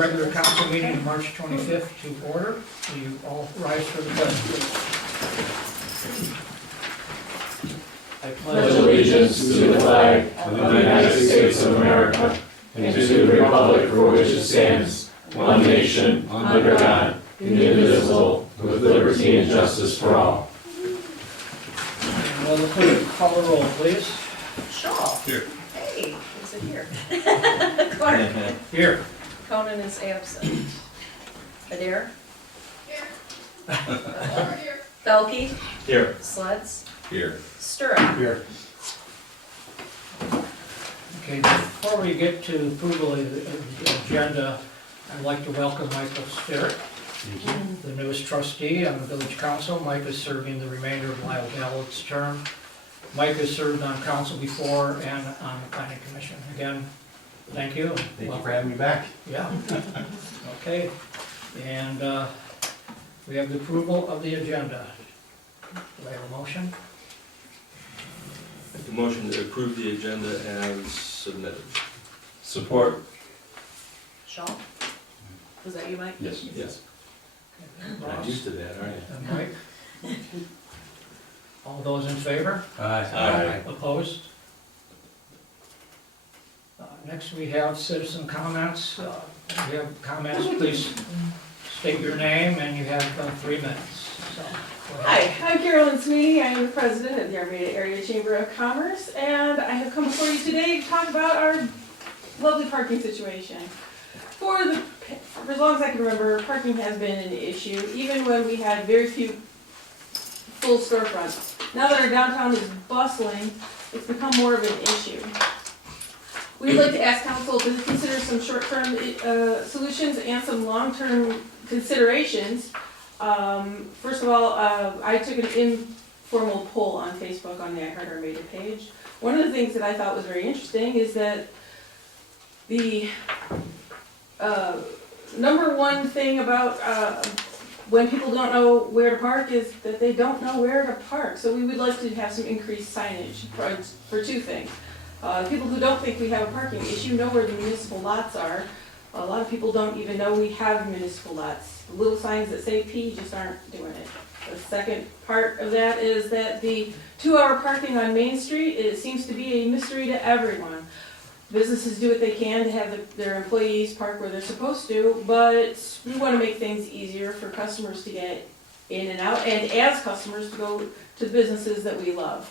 regular council meeting of March 25th to order. Will you all rise for the pledge, please? I Pledge allegiance to the flag of the United States of America and to the republic for which it stands, one nation, under God, indivisible, with liberty and justice for all. Will the clerk call the roll, please? Shaw. Here. Hey, is it here? Clark. Here. Conan is absent. Adair. Here. Belkey. Here. Sleds. Here. Stirrup. Here. Okay, before we get to approval of the agenda, I'd like to welcome Michael Sterrett, the newest trustee on the village council. Mike is serving the remainder of Lyle Gallows' term. Mike has served on council before and on the planning commission. Again, thank you. Thank you for having me back. Yeah. Okay, and we have the approval of the agenda. Do I have a motion? Make a motion to approve the agenda as submitted. Support. Shaw. Was that you, Mike? Yes. Yes. Ross? I'm used to that, aren't you? And Mike? All those in favor? Aye. Opposed? Next, we have citizen comments. If you have comments, please state your name, and you have 3 minutes. So, go ahead. Hi, I'm Carolyn Sweeney. I am the president of the Armada Area Chamber of Commerce, and I have come before you today to talk about our lovely parking situation. For as long as I can remember, parking has been an issue, even when we had very few full storefronts. Now that our downtown is bustling, it's become more of an issue. We'd like to ask council to consider some short-term solutions and some long-term considerations. First of all, I took an informal poll on Facebook on the I Heart Armada page. One of the things that I thought was very interesting is that the number one thing about when people don't know where to park is that they don't know where to park. So we would like to have some increased signage for 2 things. People who don't think we have a parking issue know where the municipal lots are. A lot of people don't even know we have municipal lots. The little signs that say P just aren't doing it. The second part of that is that the 2-hour parking on Main Street, it seems to be a mystery to everyone. Businesses do what they can to have their employees park where they're supposed to, but we want to make things easier for customers to get in and out, and as customers to go to the businesses that we love.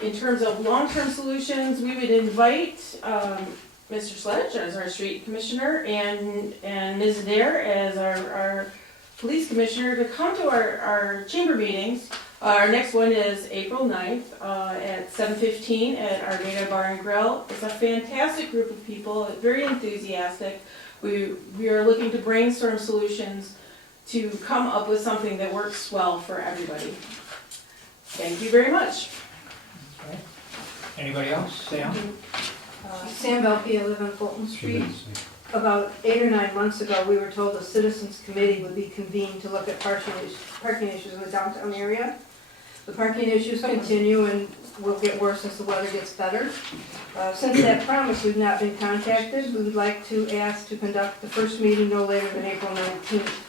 In terms of long-term solutions, we would invite Mr. Sledge as our street commissioner and Ms. Adair as our police commissioner to come to our chamber meetings. Our next one is April 9th at 7:15 at Armada Bar and Grill. It's a fantastic group of people, very enthusiastic. We are looking to brainstorm solutions to come up with something that works well for everybody. Thank you very much. Okay. Anybody else? Sam? Sam Belkey, I live on Fulton Street. About 8 or 9 months ago, we were told a citizens committee would be convened to look at parking issues in the downtown area. The parking issues continue and will get worse as the weather gets better. Since that promise, we've not been contacted. We would like to ask to conduct the first meeting no later than April 19th.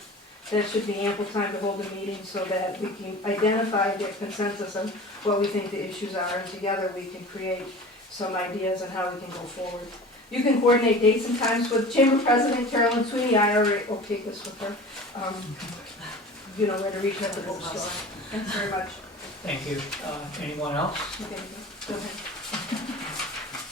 That should be ample time to hold a meeting so that we can identify, get consensus on what we think the issues are, and together we can create some ideas on how we can go forward. You can coordinate dates and times with Chamber President Carolyn Sweeney. I already okayed this with her. You know where to reach at the bookstore. Thanks very much. Thank you. Anyone else? Okay, go ahead.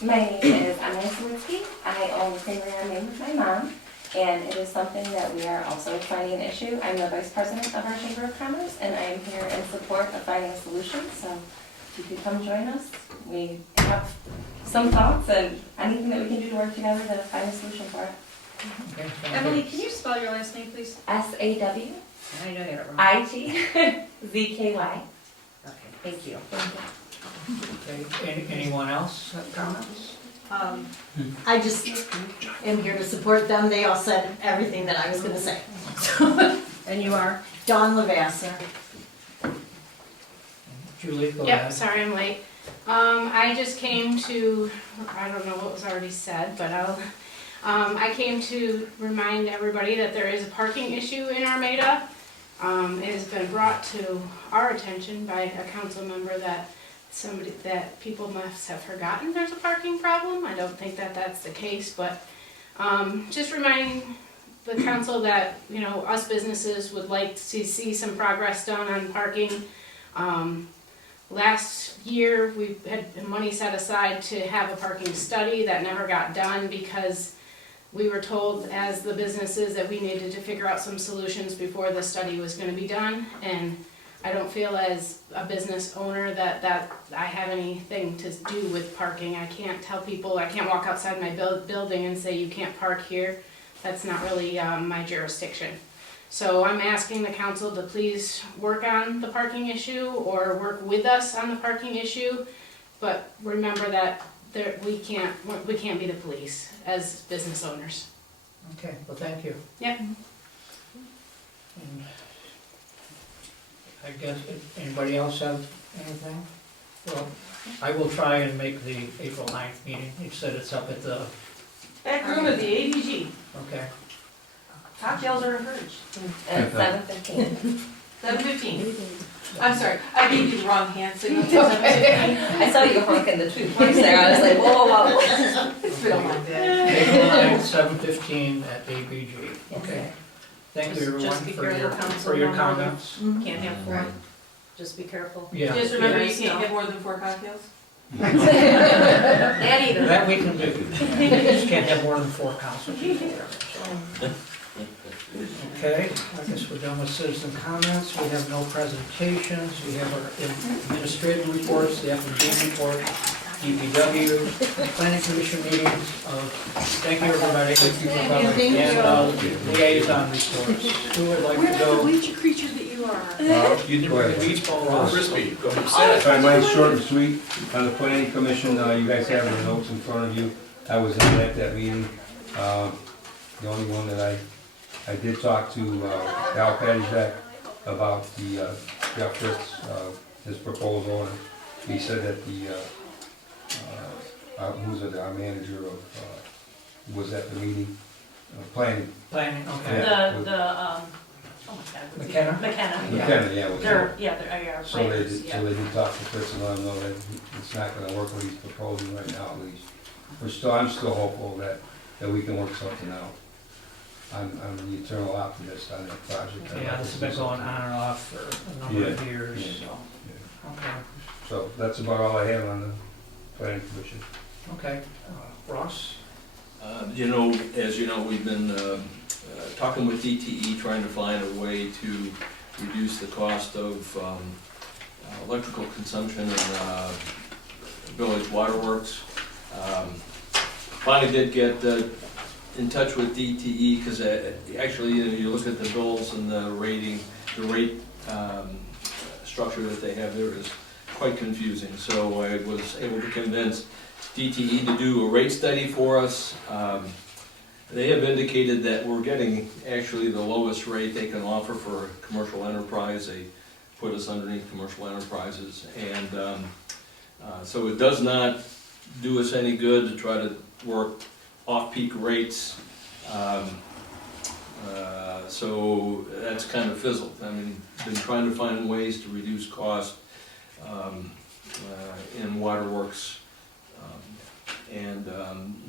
My name is Anna Sawitsky. I own the same land name with my mom, and it is something that we are also finding an issue. I'm the vice president of our Chamber of Commerce, and I am here in support of finding a solution. So if you could come join us, we have some thoughts and anything that we can do to work together to find a solution for it. Okay, thank Emily, you. can you spell your last name, please? SAWITZKY. I know you don't remember. Okay, thank you. Okay, anyone else have comments? I just am here to support them. They all said everything that I was going to say. And you are? Dawn Lavasser. Julie, go Yep, ahead. sorry I'm late. I just came to, I don't know what was already said, but I came to remind everybody that there is a parking issue in Armada. It has been brought to our attention by a council member that people must have forgotten there's a parking problem. I don't think that that's the case, but just reminding the council that, you know, us businesses would like to see some progress done on parking. Last year, we had money set aside to have a parking study that never got done because we were told as the businesses that we needed to figure out some solutions before the study was gonna be done. And I don't feel as a business owner that I have anything to do with parking. I can't tell people, I can't walk outside my building and say you can't park here. That's not really my jurisdiction. So I'm asking the council to please work on the parking issue or work with us on the parking issue. But remember that we can't be the police as business owners. Okay, well, thank you. Yep. And I guess, anybody else have anything? Well, I will try and make the April 9th meeting. You said it's up at the, Back room of the ADG. okay. Cocktails are encouraged. At 7:15. 7:15. I'm sorry, I gave you the wrong hand signal. 7:15. I saw you honking the two points there, I was like, whoa, whoa, whoa. It's been a long day. April 9th, 7:15 at ABG. Yes. Okay. Thank you, everyone, Just be for your, careful, council, for your no more than- comments. Can't have four. Just be careful. Yeah. Just remember, you Yes, can't no. have more than 4 cocktails. That either. That we can do. You just can't have more than 4 council people there. So. Okay, I guess we're done with citizen comments. We have no presentations. We have our administrative reports, the F&G report, DPW, planning commission meetings. Thank you, everybody. Thank you for coming. Thank And liaison reports. Who would like to go? bleacher creature that you are. You Go ahead. Beach ball, Ross. Frisbee, go All right, mine's short and sweet. On the planning commission, you guys have the notes in front of you. I was in at that meeting. The only one that I did talk to Al Padishak about the Jeff Fritz, his proposal, and he said that our manager of, was at the meeting, planning. Planning, okay. Yeah. Oh my God. what's he- McKenna? McKenna. McKenna, yeah, was there. They're So they players, did, so they did talk to Fritz and let him know that it's not gonna work what he's proposing right now, at least. I'm still hopeful that we can work something out. I'm the eternal optimist on that project. Yeah, this has been going on and off for a number of years, Yeah. so. Okay, So that's about all I have on the planning commission. okay. Ross? You know, as you know, we've been talking with DTE, trying to find a way to reduce the cost of electrical consumption in village waterworks. Finally did get in touch with DTE because actually, you look at the bills and the rate structure that they have there is quite confusing. So I was able to convince DTE to do a rate study for us. They have indicated that we're getting actually the lowest rate they can offer for a commercial enterprise. They put us underneath commercial enterprises, and so it does not do us any good to try to work off-peak rates. So that's kind of fizzled. I mean, been trying to find ways to reduce cost in waterworks, and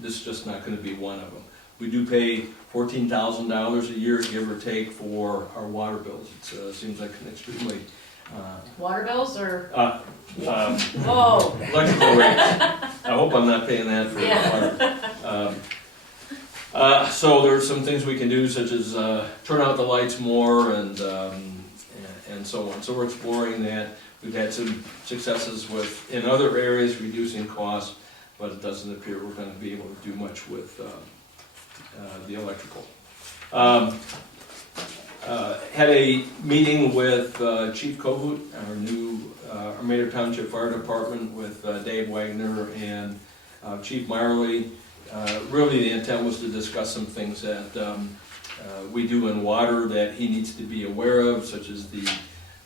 this is just not going to be one of them. We do pay $14,000 a year, give or take, for our water bills. It seems like an extremely Water bills or? Whoa. electrical rates. I hope I'm not paying that for water. So there's some things we can do, such as turn out the lights more and so on. So we're exploring that. We've had some successes in other areas reducing costs, but it doesn't appear we're going to be able to do much with the electrical. Had a meeting with Chief Kohut, our new Armada Township Fire Department, with Dave Wagner and Chief Marley. Really the intent was to discuss some things that we do in water that he needs to be aware of, such as the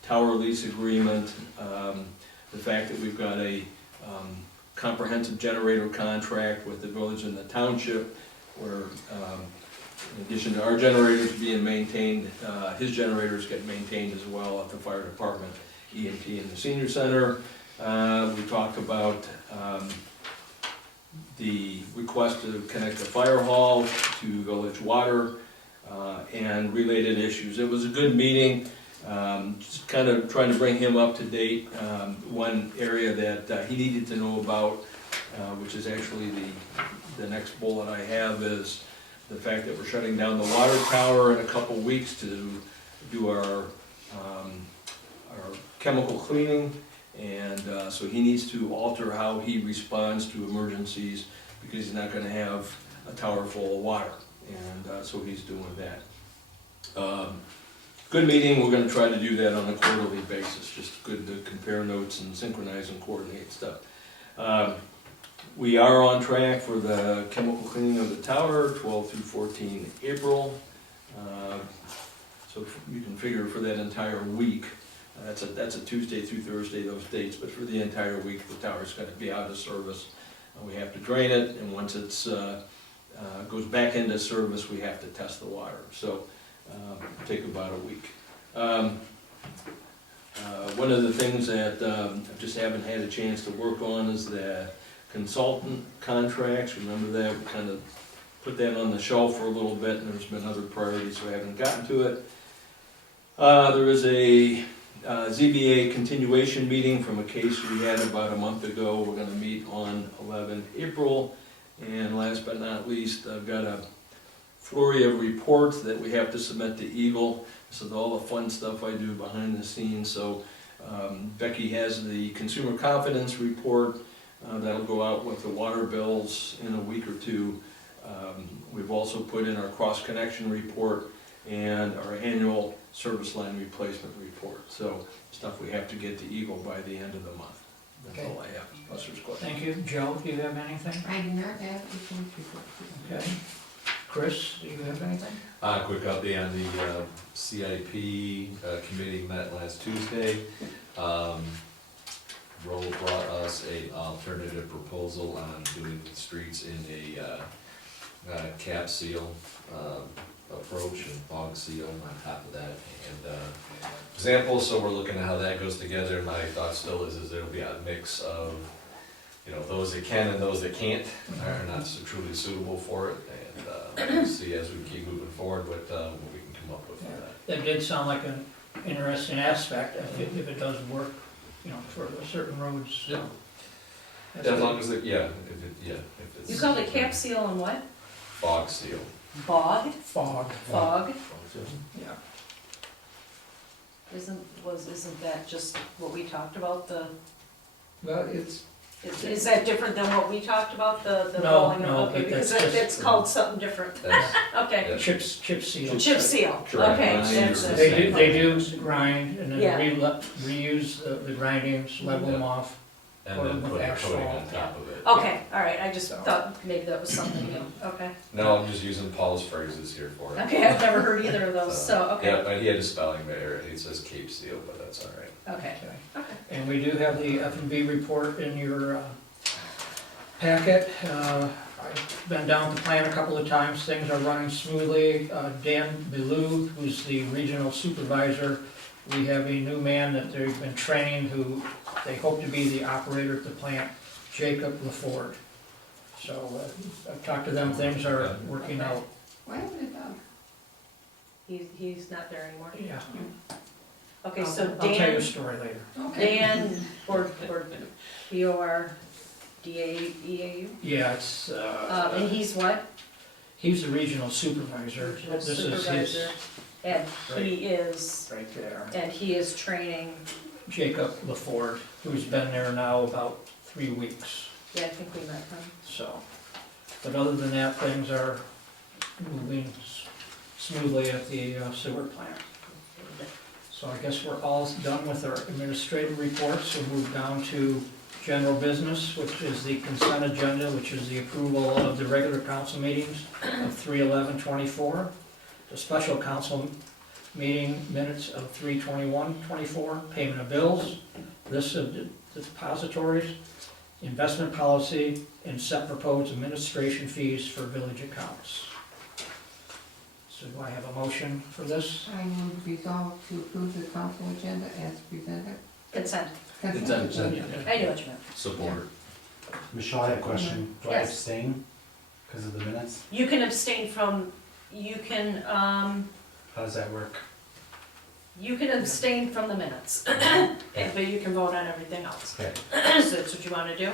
tower lease agreement, the fact that we've got a comprehensive generator contract with the village and the township, where in addition to our generators being maintained, his generators get maintained as well at the fire department, EMT, and the senior center. We talked about the request to connect the fire hall to village water and related issues. It was a good meeting, just kind of trying to bring him up to date. One area that he needed to know about, which is actually the next bullet I have, is the fact that we're shutting down the water tower in a couple weeks to do our chemical cleaning. And so he needs to alter how he responds to emergencies because he's not going to have a tower full of water. And so he's doing that. Good meeting. We're going to try to do that on a quarterly basis. Just good to compare notes and synchronize and coordinate stuff. We are on track for the chemical cleaning of the tower, 12 through 14 April. So you can figure for that entire week. That's a Tuesday through Thursday, those dates, but for the entire week, the tower's going to be out of service. We have to drain it, and once it's goes back into service, we have to test the water. So it'll take about a week. One of the things that I just haven't had a chance to work on is the consultant contracts. Remember that? We kind of put that on the shelf for a little bit, and there's been other priorities, so I haven't gotten to it. There was a ZBA continuation meeting from a case we had about a month ago. We're going to meet on 11 April. And last but not least, I've got a flurry of reports that we have to submit to Eagle. This is all the fun stuff I do behind the scenes. So Becky has the consumer confidence report that'll go out with the water bills in a week or two. We've also put in our cross-connection report and our annual service line replacement report. So stuff we have to get to Eagle by the end of the month. That's Okay. all I have. Unless there's questions. Thank you. Joe, do you have anything? I do not have anything to Okay. Chris, do you have anything? Quick update on the CIP committee met last Tuesday. Roll brought us a alternative proposal on doing the streets in a cap seal approach and fog seal on top of that. And example, so we're looking at how that goes together. My thought still is there'll be a mix of, you know, those that can and those that can't are not so truly suitable for it. And we'll see as we keep moving forward what we can come up with for that. That did sound like an interesting aspect, if it does work, you know, for certain roads. Yeah. That's As good. long as it, if it's. You called it cap seal and what? Fog seal. Bog? Fog. Fog? Yeah. Isn't that just what we talked about, Well, it's, is that different than what we talked about, the No, rolling? no, Okay, but because that's just- it's called something different. That's, Okay, yeah. chip seal. chip seal, Correct. okay. Grind. They do grind and then Yeah. reuse the grindings, level them off. And then put a coating on top of it. Okay, all right, I just So. thought maybe that was something new, okay. No, I'm just using Paul's phrases here for it. Okay, I've never heard either of those, so, okay, Yeah, but he had a spelling error. He says Cape Seal, but that's all right. okay. And we do have the F&B report in your packet. I've been down the plan a couple of times, things are running smoothly. Dan Bellew, who's the regional supervisor, we have a new man that they've been training who they hope to be the operator at the plant, Jacob LaFord. So I've talked to them, things are working out. Why would it go? He's not there anymore. Yeah, Okay, so I'll tell you a Dan, story later. Dan, or B-O-R-D-A-E-A-U? Yeah, it's, And he's what? he's the regional supervisor. This is his, Supervisor. And he is, right there. and he is training, Jacob LaFord, who's been there now about 3 weeks, yeah, I think we met him. so. But other than that, things are moving smoothly at the sewer plant. So I guess we're all done with our administrative reports. We'll move down to general business, which is the consent agenda, which is the approval of the regular council meetings of 3/11/24, the special council meeting minutes of 3/21/24, payment of bills, list of depositories, investment policy, and set proposed administration fees for village accounts. So do I have a motion for this? I move resolve to approve the council agenda as presented. Consent. Consent. I knew what you meant. Support. Michelle, I have a question. Do I Yes. abstain because of the minutes? You can abstain from, you can How does that work? abstain from the minutes, but you can vote on everything else. Okay. So that's what you wanna do?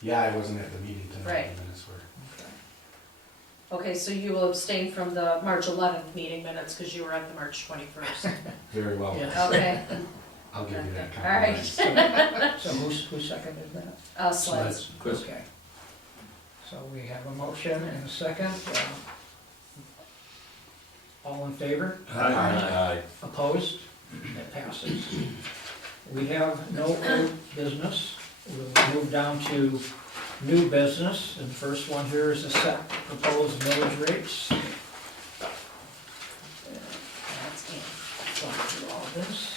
Yeah, I wasn't at the meeting tonight. Right. The minutes were. Okay, so you will abstain from the March 11th meeting minutes, because you were at the March 21st. Very well. Yeah. Okay, I'll give you that all right. compliment. So who seconded that? Slides. Chris? Okay. So we have a motion and a second. All in favor? Aye. Opposed? That passes. We have no old business. We'll move down to new business. And the first one here is the set proposed millage rates. That's in. Going through all of this.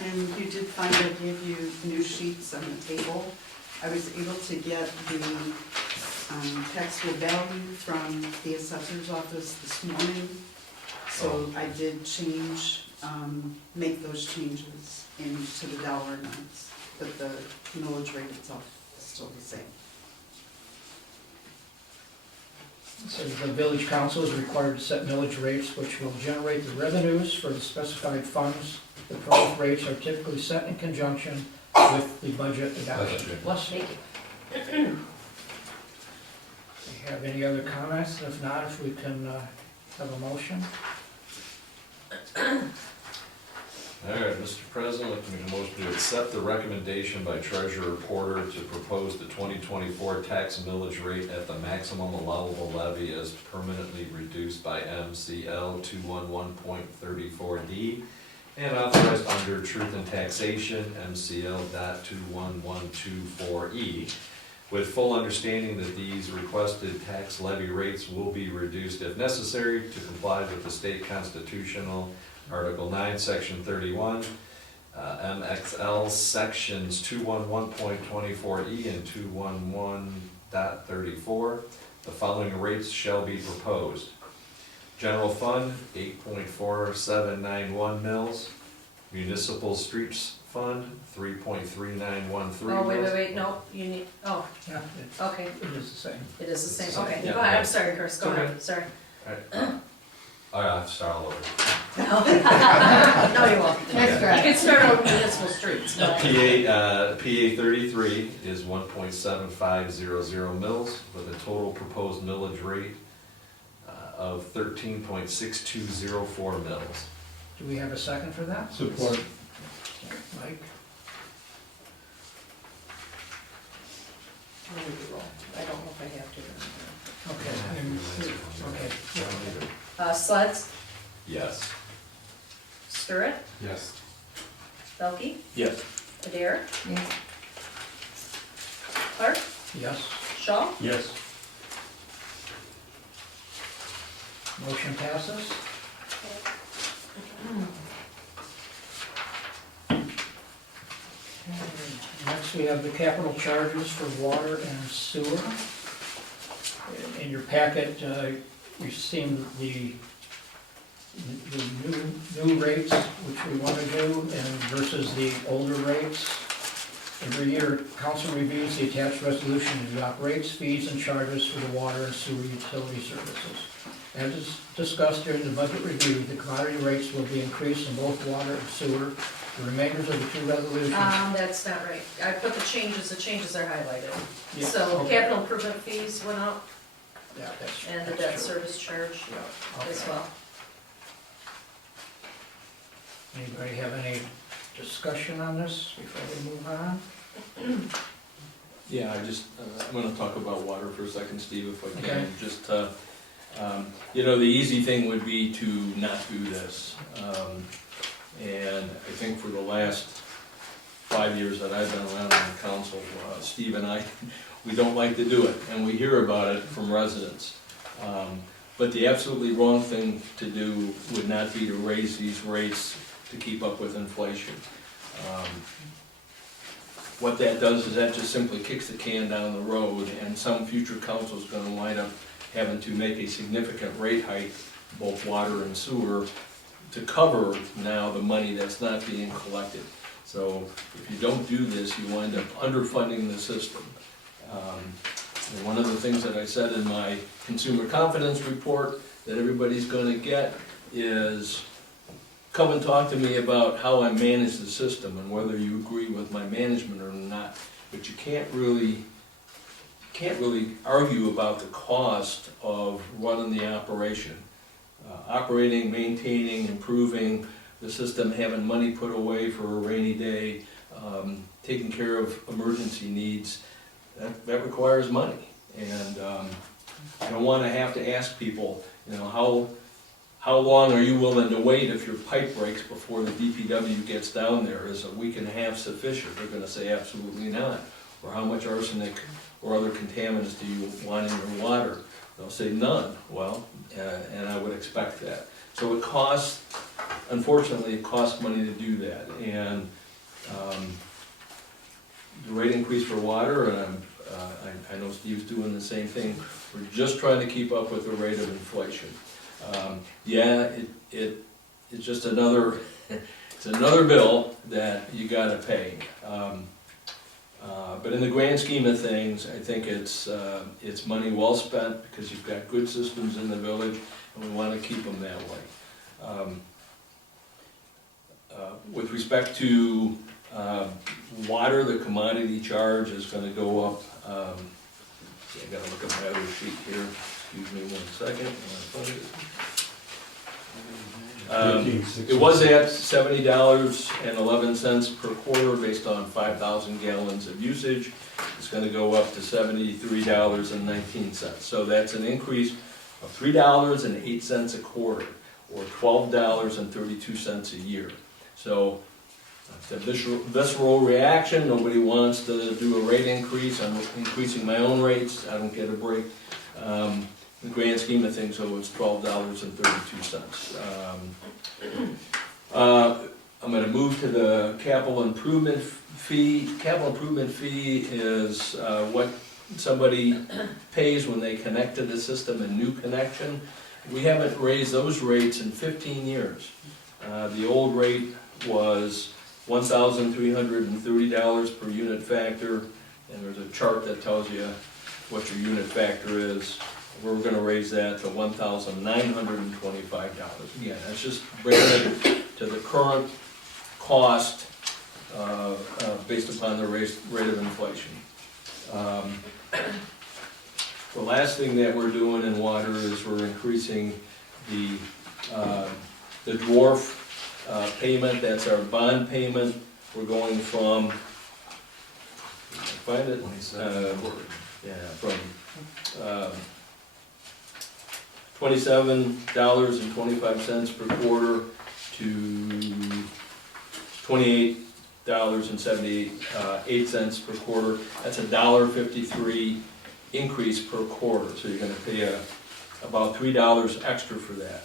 And you did find I gave you new sheets on the table. I was able to get the taxable value from the assessor's office this morning. So I did change, make those changes into the dollar amounts, but the millage rate itself is still the same. So the village council is required to set millage rates which will generate the revenues for the specified funds. The proposed rates are typically set in conjunction with the budget adoption. Bless you. Thank you. Do you have any other comments? If not, if we can have a motion? All right, Mr. President, I'd like to make a motion to accept the recommendation by Treasurer Porter to propose the 2024 tax millage rate at the maximum allowable levy as permanently reduced by MCL 211.34D and authorized under Truth in Taxation MCL.21124E, with full understanding that these requested tax levy rates will be reduced if necessary to comply with the state constitutional Article 9, Section 31, MXL Sections 211.24E and 211.34. The following rates shall be proposed. General Fund, 8.4791 mils. Municipal Streets Fund, 3.3913 mils. Oh, wait, no, you need, oh, Yeah, okay, it is the same. it is the same, It's the same. okay. Yeah. Go ahead, I'm sorry, Chris, go Okay. ahead, sorry. All right, I'll have to start all over. No, you won't. Next You try. can start over municipal streets, but. PA 33 is 1.7500 mils with a total proposed millage rate of 13.6204 mils. Do we have a second for that? Support. Mike? I don't know if I have to. Okay. Sleds, Yes. Stirrit, Yes. Belkey, Yes. Adair, Yes. Clark, Yes. Shaw, Yes. Motion passes. Next, we have the capital charges for water and sewer. In your packet, you've seen the new rates, which we want to do, and versus the older rates. Every year, council reviews the attached resolution to adopt rates, fees, and charges for the water and sewer utility services. As is discussed during the budget review, the commodity rates will be increased in both water and sewer. The remainders of the two resolutions. that's not right. I put the changes are highlighted. Yeah, So okay. capital improvement fees went up Yeah, that's, and the that's debt true. service charge Yeah, as okay. well. Anybody have any discussion on this before we move on? Yeah, I'm gonna talk about water for a second, Steve, if I Okay. can. Just, the easy thing would be to not do this. And I think for the last 5 years that I've been around on the council, Steve and I, we don't like to do it, and we hear about it from residents. But the absolutely wrong thing to do would not be to raise these rates to keep up with inflation. what that does is that just simply kicks the can down the road, and some future council is gonna wind up having to make a significant rate hike, both water and sewer, to cover now the money that's not being collected. So if you don't do this, you wind up underfunding the system. And one of the things that I said in my consumer confidence report that everybody's gonna get is, come and talk to me about how I manage the system and whether you agree with my management or not. But you can't really argue about the cost of running the operation. Operating, maintaining, improving the system, having money put away for a rainy day, taking care of emergency needs, that requires money. And I don't want to have to ask people, you know, how long are you willing to wait if your pipe breaks before the DPW gets down there? Is a week and a half sufficient? They're going to say absolutely not. Or how much arsenic or other contaminants do you want in your water? They'll say none. Well, and I would expect that. So it costs, unfortunately, it costs money to do that. And the rate increase for water, and I know Steve's doing the same thing. We're just trying to keep up with the rate of inflation. Yeah, it's just another it's another bill that you got to pay. But in the grand scheme of things, I think it's money well spent because you've got good systems in the village, and we want to keep them that way. With respect to water, the commodity charge is going to go up. I got to look at my other sheet here. Excuse me 1 second. It was at $70.11 per quarter based on 5,000 gallons of usage. It's going to go up to $73.19. So that's an increase of $3.08 a quarter, or $12.32 a year. So it's a visceral reaction. Nobody wants to do a rate increase. I'm increasing my own rates. I don't get a break. In the grand scheme of things, so it's $12.32. I'm going to move to the capital improvement fee. Capital improvement fee is what somebody pays when they connect to the system, a new connection. We haven't raised those rates in 15 years. The old rate was $1,330 per unit factor, and there's a chart that tells you what your unit factor is. We're going to raise that to $1,925. Again, that's just bringing it to the current cost based upon the rate of inflation. The last thing that we're doing in water is we're increasing the dwarf payment. That's our bond payment. We're going from, find it, from $27.25 per quarter to $28.78 per quarter. That's a $1.53 increase per quarter. So you're going to pay about $3 extra for that.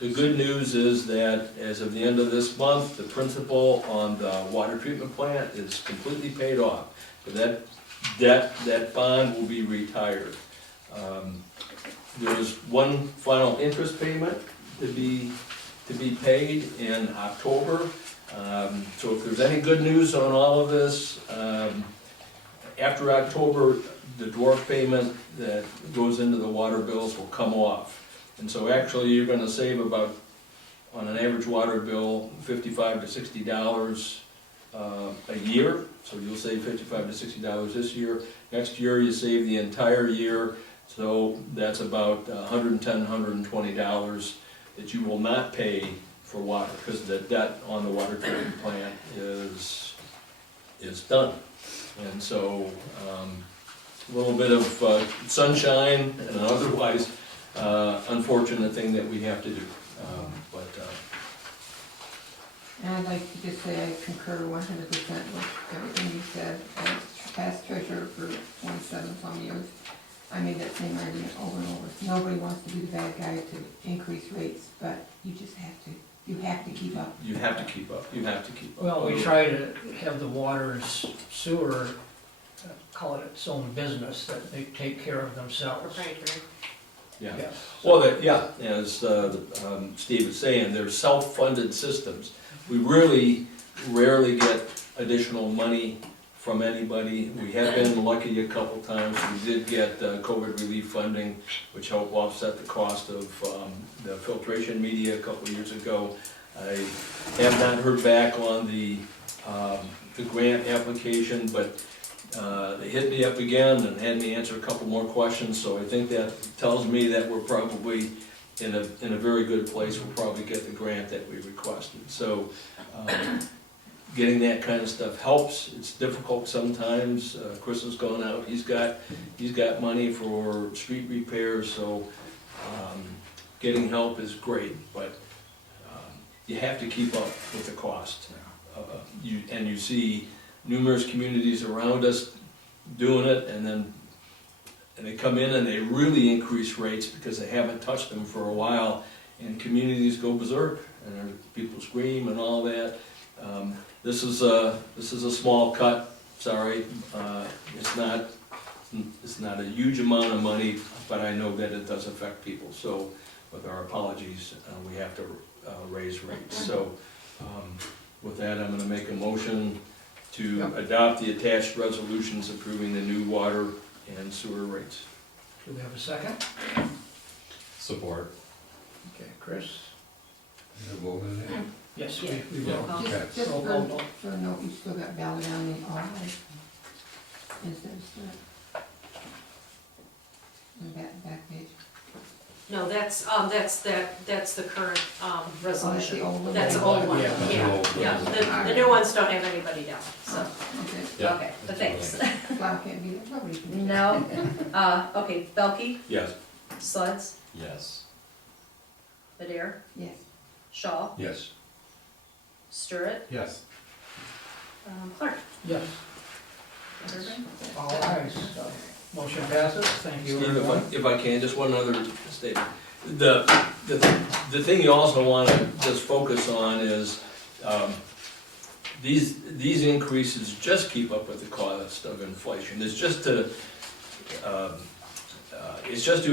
The good news is that as of the end of this month, the principal on the water treatment plant is completely paid off. So that debt, that bond will be retired. There is one final interest payment to be paid in October. So if there's any good news on all of this, after October, the dwarf payment that goes into the water bills will come off. And so actually you're going to save about, on an average water bill, $55 to $60 a year. So you'll save $55 to $60 this year. Next year you save the entire year. So that's about $110, $120 that you will not pay for water, because the debt on the water treatment plant is done. And so a little bit of sunshine and an otherwise unfortunate thing that we have to do. And I'd like to just say I concur 100% with everything you said as past treasurer for 27 some years. I made that same argument over and over. Nobody wants to be the bad guy to increase rates, but you just have to. You have to keep up. You have to keep up, you have to keep up. Well, we try to have the water and sewer, call it its own business, that they take care of themselves. Proprietary. Yeah. Yes. Well, as Steve was saying, they're self-funded systems. We really rarely get additional money from anybody. We have been lucky a couple times. We did get COVID relief funding, which helped offset the cost of the filtration media a couple years ago. I have not heard back on the grant application, but they hit me up again and had me answer a couple more questions, so I think that tells me that we're probably in a very good place. We'll probably get the grant that we requested. So getting that kind of stuff helps. It's difficult sometimes. Chris has gone out, he's got money for street repairs, so getting help is great, but you have to keep up with the cost. You see numerous communities around us doing it, and they come in and they really increase rates because they haven't touched them for a while, and communities go berserk, and people scream and all that. This is a small cut, sorry. It's not a huge amount of money, but I know that it does affect people, so with our apologies, we have to raise rates. So with that, I'm gonna make a motion to adopt the attached resolutions approving the new water and sewer rates. Do we have a second? Support. Okay, Chris? Yeah. Yes, we will. Just Roll call vote. for a note, you still got ballot on the audit instead of split. On that back page. No, that's the current, resolution. the old one? That's the old one, Yeah, that's yeah, the old one. yeah. The new ones don't have anybody down, so, Okay. Yeah. okay, but thanks. Flower can't be there, nobody can be there. No, okay, Belkey, Yes. Sleds, Yes. Adair, Yes. Shaw, Yes. Sturrit, Yes. Clark. Yes. Everybody? All right, so motion passes. Thank you, Steve, everyone. if I can, just one other statement. The thing you also want to just focus on is these increases just keep up with the cost of inflation. It's just to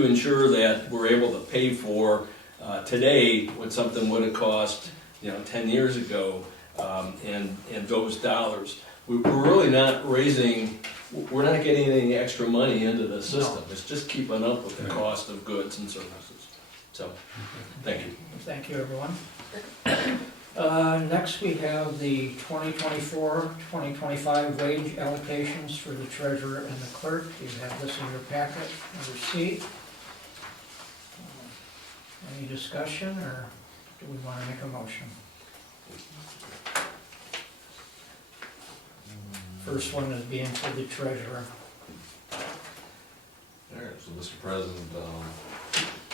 ensure that we're able to pay for today what something would have cost 10 years ago, and those dollars. We're really not raising. We're not getting any extra money into the system. It's just keeping up with the cost of goods and services. So, thank you. Thank you, everyone. Next, we have the 2024-2025 wage allocations for the treasurer and the clerk. You have this in your packet, under C. Any discussion, or do we want to make a motion? First one is being for the treasurer. All right, so Mr. President,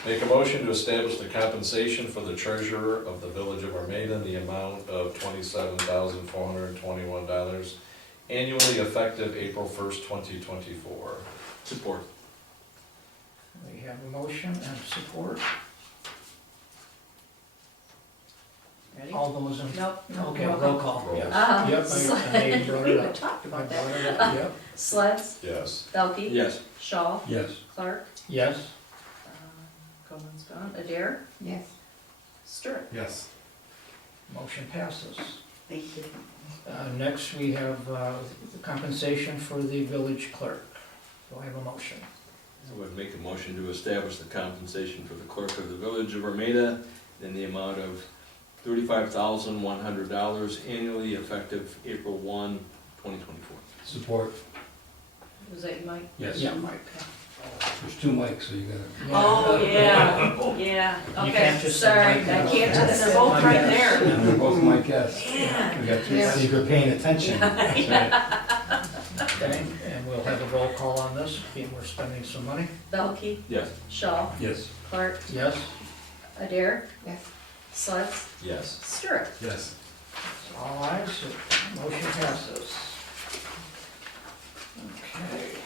make a motion to establish the compensation for the treasurer of the Village of Armada in the amount of $27,421 annually effective April 1st, 2024. Support. We have a motion and support. Ready? All those in, Nope. okay, roll call. Roll. Yes. Uh-huh. Yep, I brought We it had up. talked I about brought that. it up, yep. Sleds, Yes. Belkey. Yes. Shaw, Yes. Clark, Yes. Coleman's gone, Adair, Yes. Sturrit. Yes. Motion passes. Thank you. Next, we have the compensation for the village clerk. Do I have a motion? I would make a motion to establish the compensation for the clerk of the Village of Armada in the amount of $35,100 annually effective April 1, 2024. Support. Was that you, Mike? Yes. Yeah, Mike. There's two mics, so you gotta. Oh, yeah, yeah, You okay, can't just say sorry, Mike I now. can't just, they're Say both Mike right yes. there. They're both my guests. Yeah. We got to see if you're paying attention. That's right. Okay, and we'll have a roll call on this, being we're spending some money. Belkey, Yes. Shaw, Yes. Clark, Yes? Adair, Yes. Sleds, Yes. Sturrit. Yes. All ayes, so motion passes. Okay.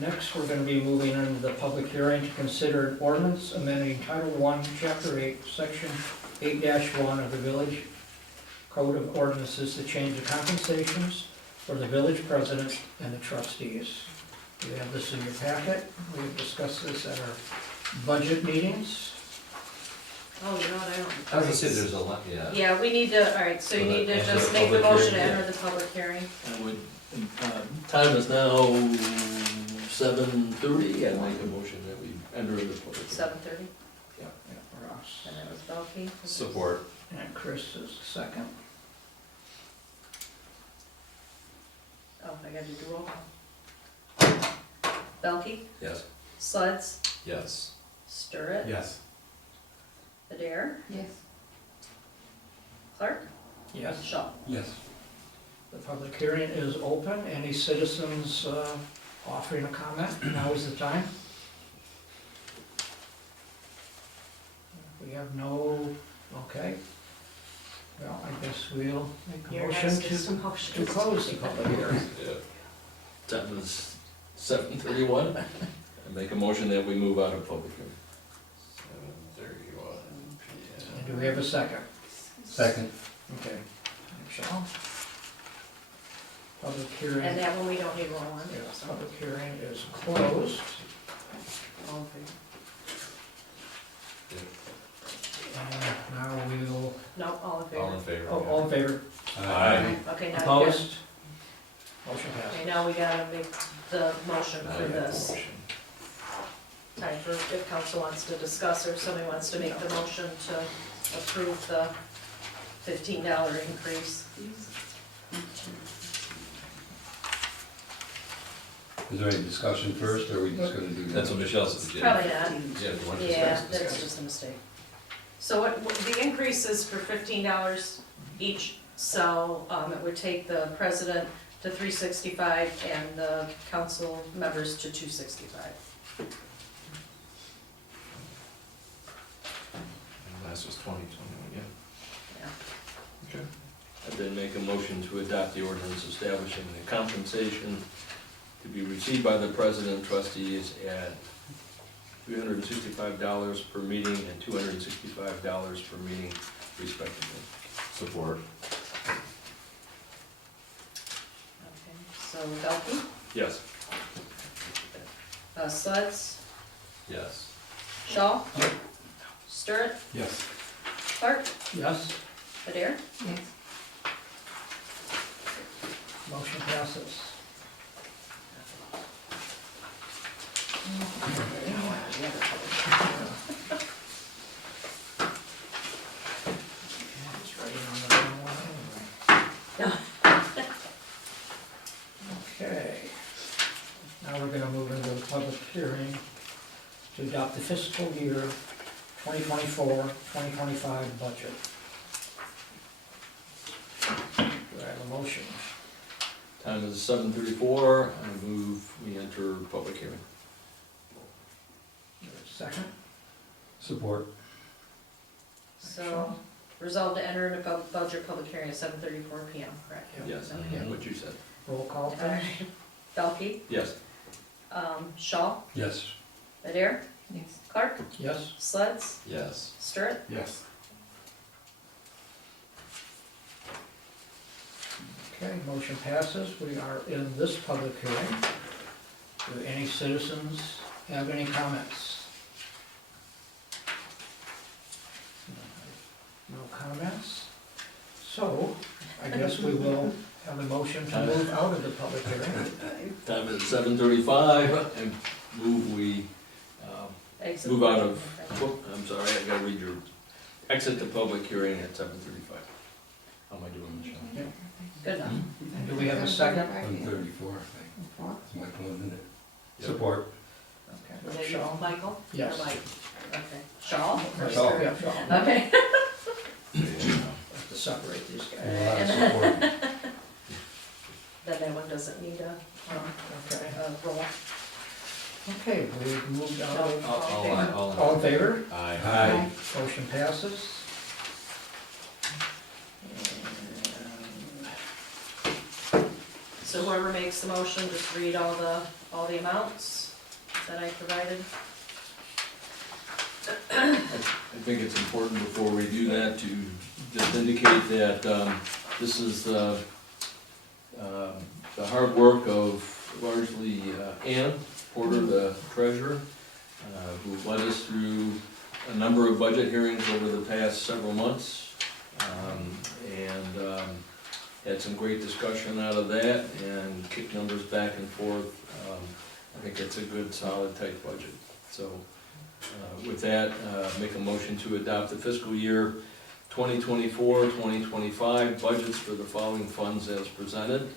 Next, we're gonna be moving into the public hearing to consider an ordinance amending Title I, Chapter 8, Section 8-1 of the Village Code of Ordinances to change the compensations for the village president and the trustees. You have this in your packet. We've discussed this at our budget meetings. Oh, you know what, I don't. I was gonna say there's a lot, yeah. Yeah, we need to, all right, so you So need to enter just the make the public motion to hearing, enter the public hearing. I would, time is now 7:30, I make a motion that we enter the public. hearing. 7:30, Yeah, Ross. and that was Belkey. Support. And Chris is second. Oh, I gotta do the roll call. Belkey, Yes. Suds, Yes. Stirrit, Yes. Adair, Yes. Clark, Yes. Shaw. Yes. The public hearing is open. Any citizens offering a comment? Now is the time. We have no, okay. Well, I guess we'll make a Your motion next is to motion. close the public hearing. Yeah. Time is 7:31, I make a motion that we move out of public hearing. 7:31 And do we have a second? Second. Okay. Michelle? Public And hearing, that one we don't need roll on. yes, public hearing is closed. All in favor? And now we'll, No, all in All in favor. favor? oh, all in favor? Aye. Okay, now you Opposed? Motion got, passes. okay, now we gotta make the motion Now for you have the this. motion. Time for if council wants to discuss or if somebody wants to make the motion to approve the $15 increase. Is there any discussion first, or are we just gonna do that? That's what Michelle said. Probably not. Yeah, if you want to Yeah, discuss, that's discuss. just a mistake. So the increase is for $15 each, so it would take the president to $365 and the council members to $265. And last was 2021, yeah. Yeah. Okay. I then make a motion to adopt the ordinance establishing the compensation to be received by the president and trustees at $365 per meeting and $265 per meeting respectively. Support. Okay, so Belkey, Yes. Suds, Yes. Shaw, Stirrit, Yes. Clark, Yes, Adair. Yes. motion passes. It's right on the wrong one anyway. Okay. Now we're gonna move into the public hearing to adopt the fiscal year 2024-2025 budget. Do I have a motion? Time is 7:34, I move we enter public hearing. Second? Support. So, resolved to enter into budget public hearing at 7:34 PM, correct? Yes, Okay. what you said. Roll call, All please. right. Belkey, Yes. Shaw, Yes. Adair, Yes. Clark, Yes? Sleds, Yes. Stirrit. Yes. Okay, motion passes. We are in this public hearing. Do any citizens have any comments? No comments? So, I guess we will have a motion to move out of the public hearing. Time is 7:35, and move we, Exit. move out of, whoop, I'm sorry, I gotta read your, exit the public hearing at 7:35. How am I doing, Michelle? Good enough. And do we have a second? 134, I think. It's my phone, isn't it? Yep. Support. Okay. Was that you, Michelle? Michael? Yes. Or Mike? Okay. Shaw? or Shaw. Stirrit? Yeah, Shaw. Okay. Have to separate these guys. A lot of support. Then that one doesn't need a Okay. roll. Okay, we've moved out of, All all in favor? Aye. Aye. Motion passes. And So So whoever makes the motion, just read all the amounts that I provided. I think it's important before we do that to just indicate that this is the hard work of largely Ann Porter, the treasurer, who led us through a number of budget hearings over the past several months, and had some great discussion out of that and kicked numbers back and forth. I think it's a good, solid, tight budget. So with that, make a motion to adopt the fiscal year 2024, 2025 budgets for the following funds as presented.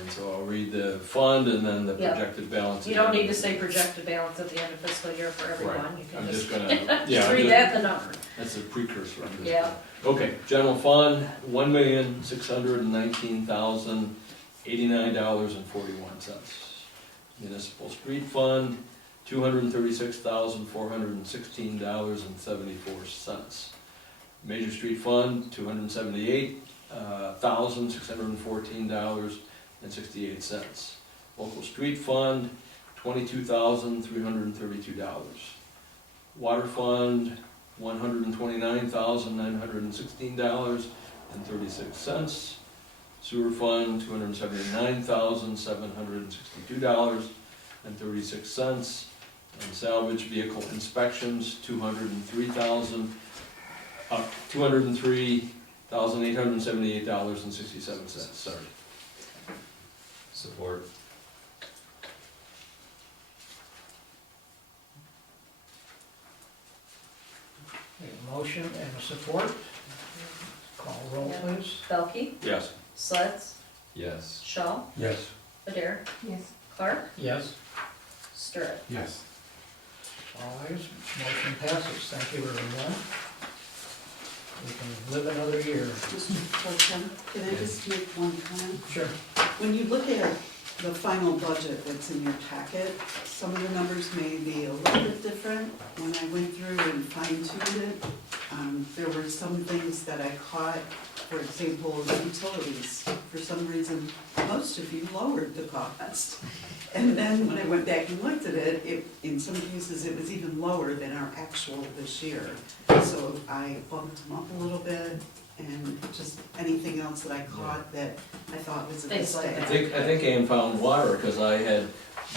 And so I'll read the fund and then the Yeah. projected balance. You don't need to say projected balance at the end of fiscal year for everyone, Right. you can I'm just, just gonna, yeah, just I'm read just- that, the number. that's a precursor. I'm just- Yeah. Okay, general fund, $1,619,089.41. Municipal street fund, $236,416.74. Major street fund, $278,614.68. Local street fund, $22,332. Water fund, $129,916.36. Sewer fund, $279,762.36. And salvage vehicle inspections, $203,878.67, sorry. Support. A motion and a support. Call roll, please. Belkey, Yes. Sledds, Yes. Shaw, Yes. Adair, Yes. Clark, Yes. Stirring. Yes. All ayes, motion passes. Thank you, everyone. We can live another year. Mr. President, can I just make one comment? Sure. When you look at the final budget that's in your packet, some of the numbers may be a little bit different. When I went through and fine-tuned it, there were some things that I caught, for example, the utilities. For some reason, most of you lowered the cost. And then when I went back and looked at it, in some cases, it was even lower than our actual this year. So I bumped them up a little bit, and just anything else that I caught that I thought was a Things like mistake. I think Ann found water, because I had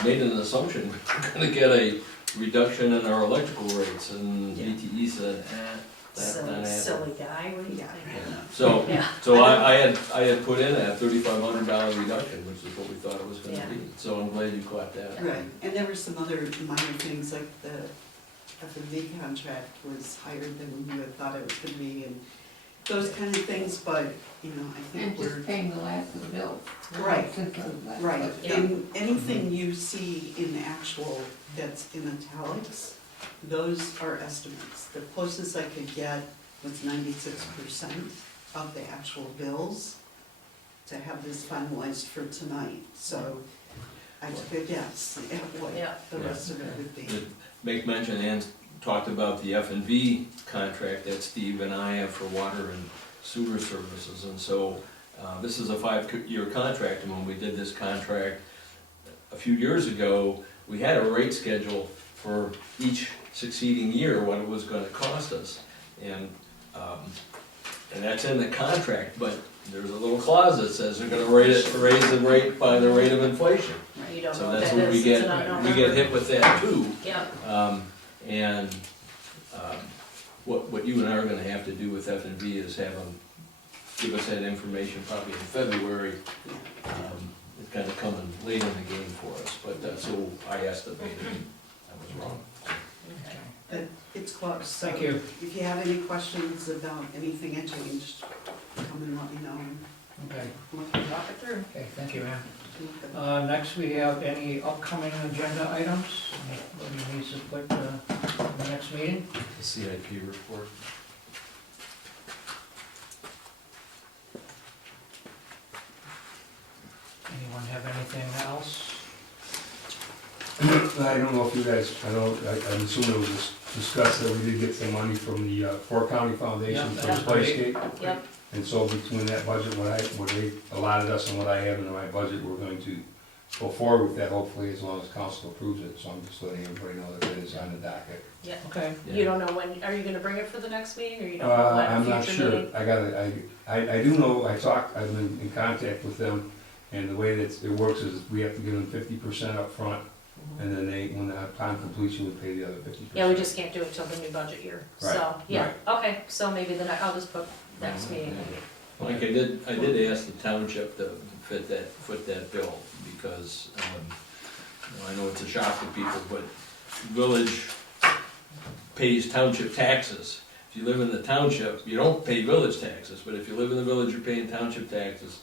made an assumption we were gonna get a reduction in our electrical rates, and Yeah. DTE said, that's not happening. Silly guy, what do you Yeah. think? Yeah. Yeah. So I had put in a $3,500 reduction, which is what we thought it was gonna Yeah. be, so I'm glad you caught that. Right, and there were some other minor things, like the F&D contract was higher than you had thought it was gonna be, and those kind of things, but, you know, I And think we're, just paying the last of the bill. Right. Since the last right, budget. Yeah. and anything you see in the actual that's in italics, those are estimates. The closest I could get was 96% of the actual bills to have this finalized for tonight, so I took a guess at what Yeah. the rest of it would be. To make mention, Ann talked about the F&V contract that Steve and I have for water and sewer services, and so this is a 5-year contract, and when we did this contract a few years ago, we had a rate schedule for each succeeding year, what it was gonna cost us, and that's in the contract, but there's a little clause that says they're gonna raise the rate by the rate of inflation. You don't know So what that's that when we is, get, it's an unknown we get number. hit with that too. Yep, And what you and I are gonna have to do with F&V is have them give us that information probably in February. It's kinda coming late in the game for us, but, so I estimated, I was wrong. okay. But it's close. So Thank you. If you have any questions about anything I changed, come and let me know. Okay, Look Walk it through. okay, thank you, Ann. at it. Next, we have any upcoming agenda items? Anybody needs to put the next meeting? The CIP report. Anyone have anything else? I don't know if you guys, I'm assuming it was discussed that we did get some money from the Fort County Foundation Yeah, for that's the Playscape. Yep, And so between that budget, what they allotted us and what I have in my budget, we're going to go forward with that hopefully as long as council approves it. So I'm just letting everybody know that it is on the docket. Yeah. Okay. You don't know when, are you gonna bring it for the next meeting, or you don't know when, I'm not future sure. meeting? I do know, I've been in contact with them, and the way that it works is we have to give them 50% up front, and then they, when the time completion, we pay the other 50%. Yeah, we just can't do it till the new budget year, so, Right, yeah, okay, so maybe I'll just put next meeting maybe. Like I did ask the township to foot that bill, because, I know it's a shock to people, but village pays township taxes. If you live in the township, you don't pay village taxes, but if you live in the village, you're paying township taxes.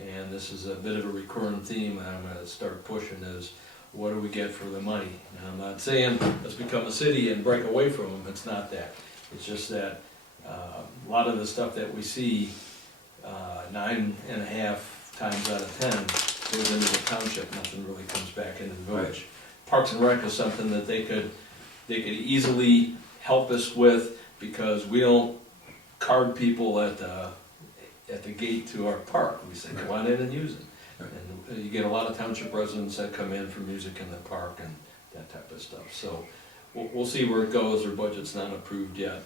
And this is a bit of a recurring theme, and I'm gonna start pushing is, what do we get for the money? And I'm not saying let's become a city and break away from them, it's not that. It's just that, a lot of the stuff that we see, 9.5 times out of 10 goes into the township, nothing really comes back into the village. Parks and Rec is something that they could easily help us with, because we don't card people at the gate to our park. We say, come on in and use it. And you get a lot of township residents that come in for music in the park and that type of stuff. So we'll see where it goes. Their budget's not approved yet,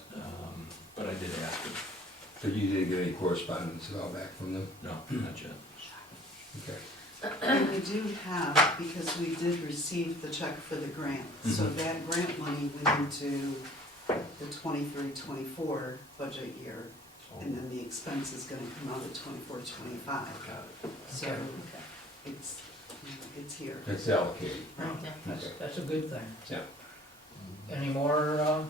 but I did ask them. So you didn't get any correspondence at all back from them? No, not yet. Okay. And we do have, because we did receive the check for the grant, so that grant money went into the 23-24 budget year, and then the expense is gonna come out of 24-25. Got it. So it's here. It's allocated. That's a good thing. Yeah. Any more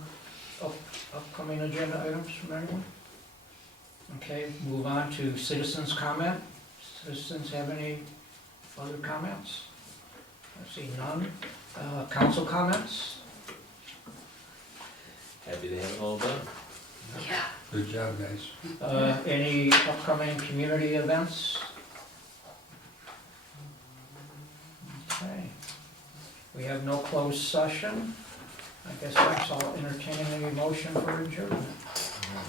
upcoming agenda items from anyone? Okay, move on to citizens' comment. Citizens have any other comments? I see none. Council comments? Happy to have it all done. Yeah. Good job, guys. Any upcoming community events? Okay. We have no closed session. I guess that's all. Entertaining a motion for adjournment.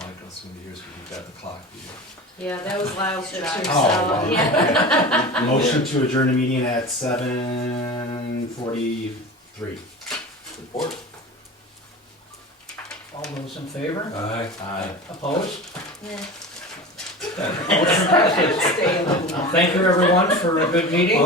Michael's gonna be here, so we've got the clock here. Yeah, that was loud too, so, Oh, yeah. Motion to adjourn the meeting at 7:43. Support. All those in favor? Aye. Opposed? Yeah. Motion passes. Thank you, everyone, for a good meeting.